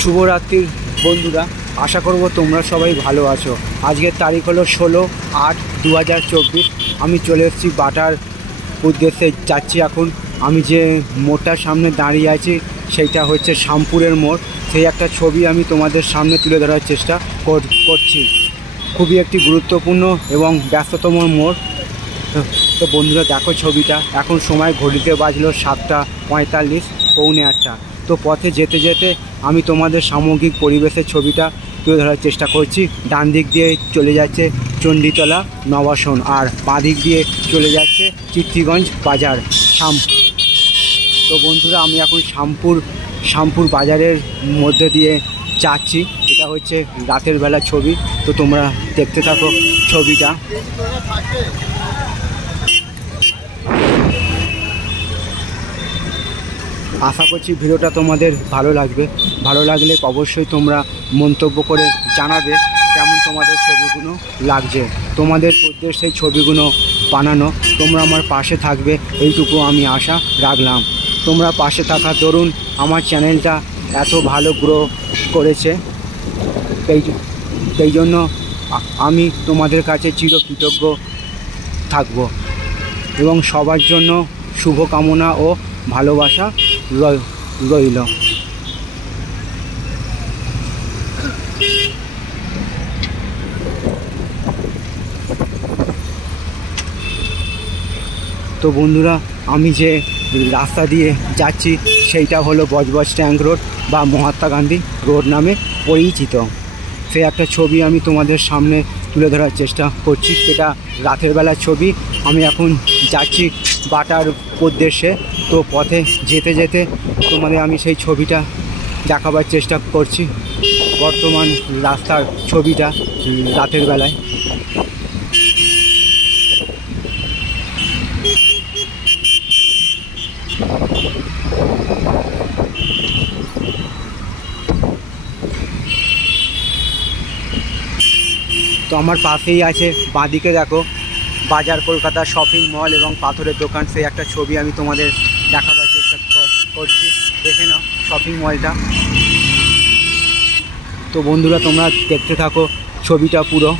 শুভরাত্রির বন্ধুরা, আশা করব তোমরা সবাই ভালো আছো। আজকের তারিখ হলো 16/8/2024। আমি চলে এসেছি বাটার উদ্দেশ্যে যাচ্ছি। এখন আমি যে মোড়টার সামনে দাঁড়িয়ে আছি সেইটা হচ্ছে শ্যামপুরের মোড়। সেই একটা ছবি আমি তোমাদের সামনে তুলে ধরার চেষ্টা করছি। খুবই একটি গুরুত্বপূর্ণ এবং ব্যস্ততম মোড়। তো বন্ধুরা দেখো ছবিটা, এখন সময় ঘড়িতে বাজলো 7:45, পৌনে 8টা। তো পথে যেতে যেতে আমি তোমাদের সামগ্রিক পরিবেশের ছবিটা তুলে ধরার চেষ্টা করছি। ডান দিক দিয়ে চলে যাচ্ছে চণ্ডীতলা নবাসন, আর বাঁ দিক দিয়ে চলে যাচ্ছে চিত্তিগঞ্জ বাজার তো বন্ধুরা আমি এখন শ্যামপুর বাজারের মধ্যে দিয়ে যাচ্ছি। এটা হচ্ছে রাতের বেলা ছবি, তো তোমরা দেখতে থাকো ছবিটা। আশা করছি ভিডিওটা তোমাদের ভালো লাগবে। ভালো লাগলে অবশ্যই তোমরা মন্তব্য করে জানাবে কেমন তোমাদের ছবিগুলো লাগছে। তোমাদের উদ্দেশ্যে সেই ছবিগুলো বানানো, তোমরা আমার পাশে থাকবে এইটুকু আমি আশা রাখলাম। তোমরা পাশে থাকার দরুন আমার চ্যানেলটা এত ভালো গ্রো করেছে, সেই জন্য আমি তোমাদের কাছে চিরকৃতজ্ঞ থাকব এবং সবার জন্য শুভকামনা ও ভালোবাসা রইল। তো বন্ধুরা আমি যে রাস্তা দিয়ে যাচ্ছি সেইটা হলো বজবজ ট্যাঙ্ক রোড বা মহাত্মা গান্ধী রোড নামে পরিচিত। সেই একটা ছবি আমি তোমাদের সামনে তুলে ধরার চেষ্টা করছি। এটা রাতের বেলার ছবি। আমি এখন যাচ্ছি বাটার উদ্দেশ্যে। তো পথে যেতে যেতে তোমাদের আমি সেই ছবিটা দেখাবার চেষ্টা করছি, বর্তমান রাস্তার ছবিটা রাতের বেলায়। তো আমার পাশেই আছে, বাঁদিকে দেখো বাজার কলকাতা শপিং মল এবং পাথরের দোকান। সেই একটা ছবি আমি তোমাদের দেখাবার চেষ্টা করছি। দেখে নাও শপিং মলটা। তো বন্ধুরা তোমরা দেখতে থাকো ছবিটা পুরো।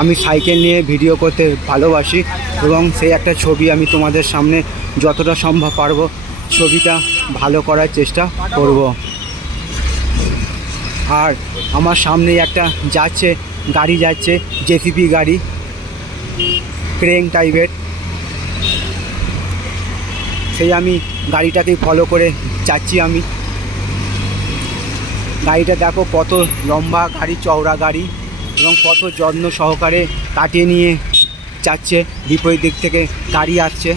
আমি সাইকেল নিয়ে ভিডিও করতে ভালোবাসি এবং সেই একটা ছবি আমি তোমাদের সামনে যতটা সম্ভব পারবো ছবিটা ভালো করার চেষ্টা করব। আর আমার সামনেই একটা গাড়ি যাচ্ছে, জেসিপি গাড়ি, ক্রেন টাইপের। সেই আমি গাড়িটাকে ফলো করে যাচ্ছি। আমি গাড়িটা দেখো কত লম্বা গাড়ি, চওড়া গাড়ি এবং কত যত্ন সহকারে কাটিয়ে নিয়ে যাচ্ছে। বিপরীত দিক থেকে গাড়ি আসছে।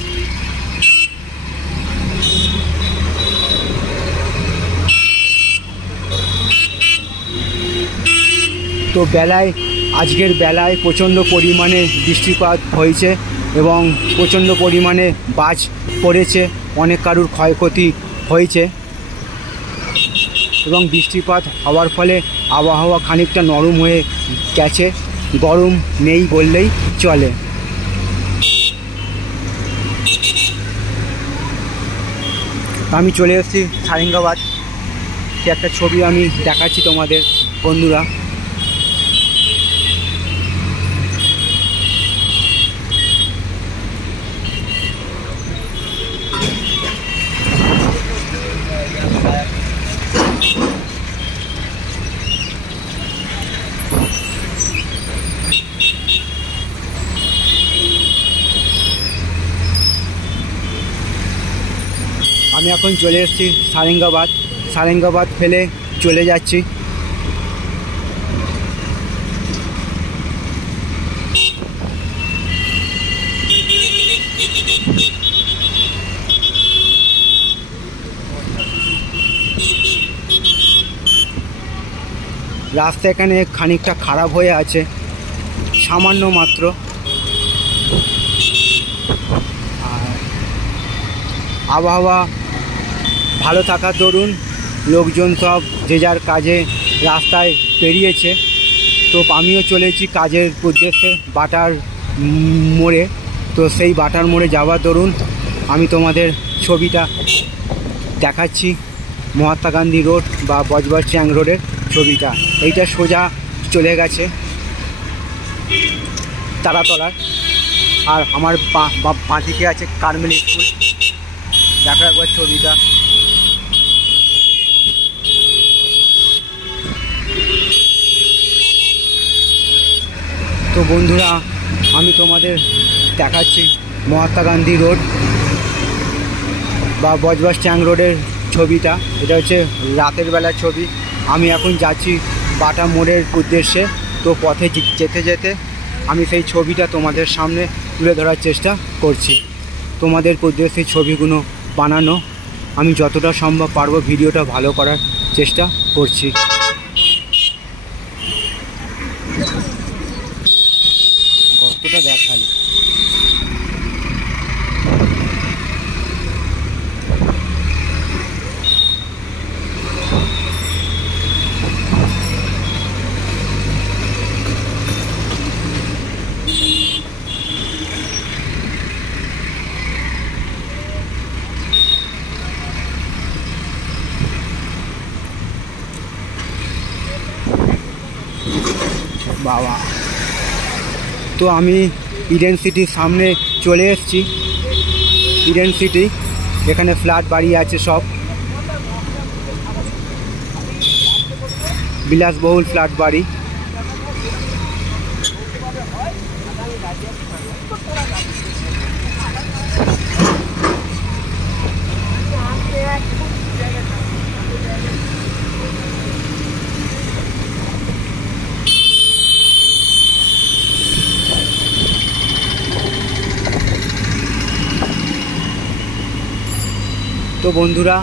তো আজকের বেলায় প্রচণ্ড পরিমাণে বৃষ্টিপাত হয়েছে এবং প্রচণ্ড পরিমাণে বাজ পড়েছে, অনেক কারুর ক্ষয়ক্ষতি হয়েছে এবং বৃষ্টিপাত হওয়ার ফলে আবহাওয়া খানিকটা নরম হয়ে গেছে, গরম নেই বললেই চলে। আমি চলে এসেছি সারেঙ্গাবাদ। সে একটা ছবি আমি দেখাচ্ছি তোমাদের বন্ধুরা। আমি এখন চলে এসেছি সারেঙ্গাবাদ ফেলে চলে যাচ্ছি। রাস্তা এখানে খানিকটা খারাপ হয়ে আছে, সামান্য মাত্র। আবহাওয়া ভালো থাকার দরুন লোকজন সব যে যার কাজে রাস্তায় বেরিয়েছে। তো আমিও চলেছি কাজের উদ্দেশ্যে বাটার মোড়ে। তো সেই বাটার মোড়ে যাওয়ার দরুন আমি তোমাদের ছবিটা দেখাচ্ছি। মহাত্মা গান্ধী রোড বা বজবজ চ্যাং রোডের ছবিটা। এইটা সোজা চলে গেছে তারাতলার। আর আমার বাঁ দিকে আছে কার্মেল স্কুল। দেখো একবার ছবিটা। তো বন্ধুরা, আমি তোমাদের দেখাচ্ছি মহাত্মা গান্ধী রোড বা বজবজ চ্যাং রোডের ছবিটা। এটা হচ্ছে রাতের বেলার ছবি। আমি এখন যাচ্ছি বাটা মোড়ের উদ্দেশ্যে। তো পথে যেতে যেতে আমি সেই ছবিটা তোমাদের সামনে তুলে ধরার চেষ্টা করছি। তোমাদের উদ্দেশ্যে ছবিগুলো বানানো আমি যতটা সম্ভব পারবো ভিডিওটা ভালো করার চেষ্টা করছি। গর্তটা দেখালি। বাবা, তো আমি ইডেন সিটির সামনে চলে এসেছি। ইডেন সিটি, এখানে ফ্ল্যাট বাড়ি আছে, সব বিলাসবহুল ফ্ল্যাট বাড়ি। তো বন্ধুরা,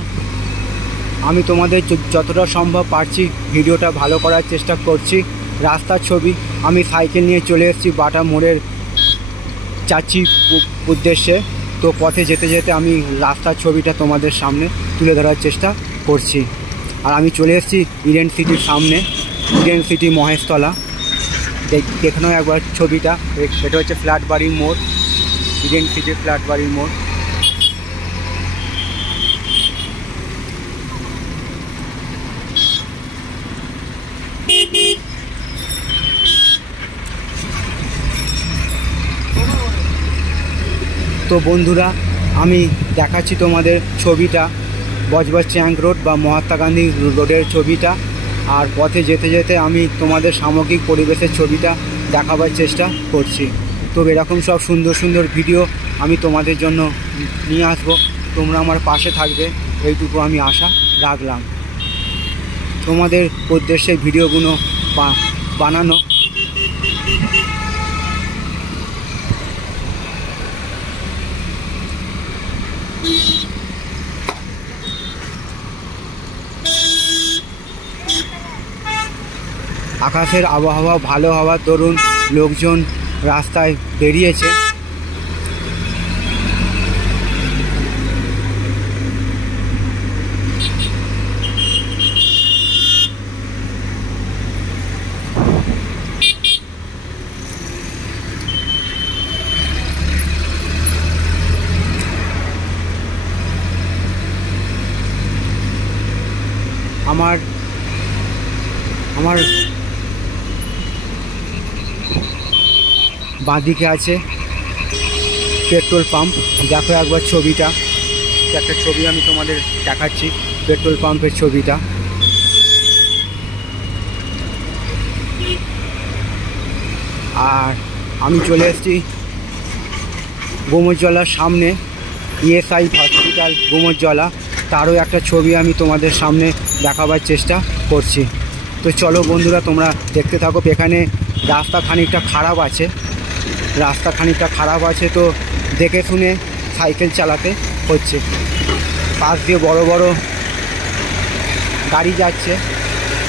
আমি তোমাদের যতটা সম্ভব পারছি ভিডিওটা ভালো করার চেষ্টা করছি। রাস্তার ছবি। আমি সাইকেল নিয়ে চলে এসেছি বাটা মোড়ের যাচ্ছি উদ্দেশ্যে। তো পথে যেতে যেতে আমি রাস্তার ছবিটা তোমাদের সামনে তুলে ধরার চেষ্টা করছি। আর আমি চলে এসেছি ইডেন সিটির সামনে, ইডেন সিটি মহেশতলা। এখানেও একবার ছবিটা। এটা হচ্ছে ফ্ল্যাট বাড়ির মোড়, ইডেন সিটির ফ্ল্যাট বাড়ির মোড়। তো বন্ধুরা, আমি দেখাচ্ছি তোমাদের ছবিটা, বজবজ চ্যাং রোড বা মহাত্মা গান্ধী রোডের ছবিটা। আর পথে যেতে যেতে আমি তোমাদের সামগ্রিক পরিবেশের ছবিটা দেখাবার চেষ্টা করছি। তো এরকম সব সুন্দর সুন্দর ভিডিও আমি তোমাদের জন্য নিয়ে আসবো। তোমরা আমার পাশে থাকবে, এইটুকু আমি আশা রাখলাম। তোমাদের উদ্দেশ্যে ভিডিওগুলো বানানো। আকাশের আবহাওয়া ভালো হওয়ার দরুন লোকজন রাস্তায় বেরিয়েছে। আমার বাঁদিকে আছে পেট্রোল পাম্প। দেখো একবার ছবিটা। একটা ছবি আমি তোমাদের দেখাচ্ছি, পেট্রোল পাম্পের ছবিটা। আর আমি চলে এসেছি গোমতজলার সামনে, ইএসআই হসপিটাল গোমতজলা। তারও একটা ছবি আমি তোমাদের সামনে দেখাবার চেষ্টা করছি। তো চলো বন্ধুরা, তোমরা দেখতে থাকো। এখানে রাস্তা খানিকটা খারাপ আছে, তো দেখে শুনে সাইকেল চালাতে হচ্ছে। পাশ দিয়ে বড় বড় গাড়ি যাচ্ছে,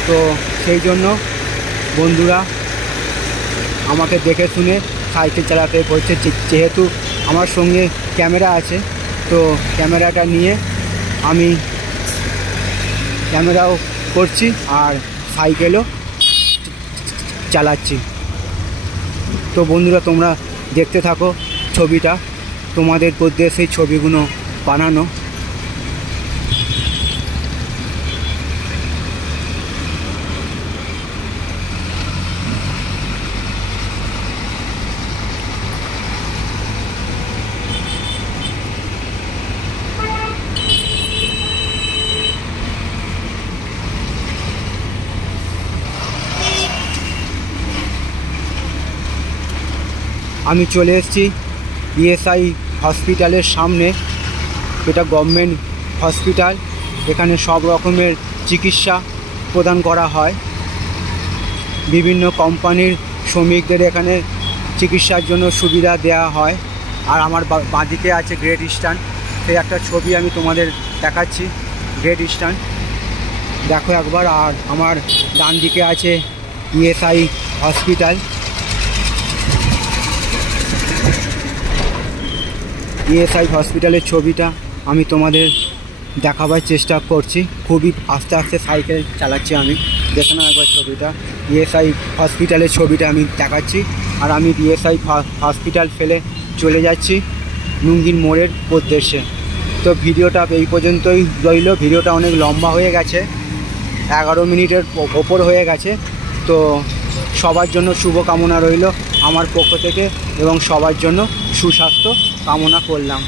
তো সেই জন্য বন্ধুরা আমাকে দেখে শুনে সাইকেল চালাতে হচ্ছে। যেহেতু আমার সঙ্গে ক্যামেরা আছে, তো ক্যামেরাটা নিয়ে আমি ক্যামেরাও করছি আর সাইকেলও চালাচ্ছি। তো বন্ধুরা, তোমরা দেখতে থাকো ছবিটা। তোমাদের উদ্দেশ্যে সেই ছবিগুলো বানানো। আমি চলে এসেছি ইএসআই হসপিটালের সামনে। এটা গভর্নমেন্ট হসপিটাল, এখানে সব রকমের চিকিৎসা প্রদান করা হয়। বিভিন্ন কোম্পানির শ্রমিকদের এখানে চিকিৎসার জন্য সুবিধা দেওয়া হয়। আর আমার বাঁদিকে আছে গ্রেট ইস্টার্ন, সেই একটা ছবি আমি তোমাদের দেখাচ্ছি। গ্রেট ইস্টার্ন দেখো একবার। আর আমার ডান দিকে আছে ইএসআই হসপিটাল। ইএসআই হসপিটালের ছবিটা আমি তোমাদের দেখাবার চেষ্টা করছি। খুবই আস্তে আস্তে সাইকেল চালাচ্ছি আমি, দেখো না একবার ছবিটা। ইএসআই হসপিটালের ছবিটা আমি দেখাচ্ছি। আর আমি ইএসআই হসপিটাল ফেলে চলে যাচ্ছি নুঙ্গির মোড়ের উদ্দেশ্যে। তো ভিডিওটা এই পর্যন্তই রইল। ভিডিওটা অনেক লম্বা হয়ে গেছে, 11 মিনিটের ওপর হয়ে গেছে। তো সবার জন্য শুভকামনা রইল আমার পক্ষ থেকে, এবং সবার জন্য সুস্বাস্থ্য কামনা করলাম।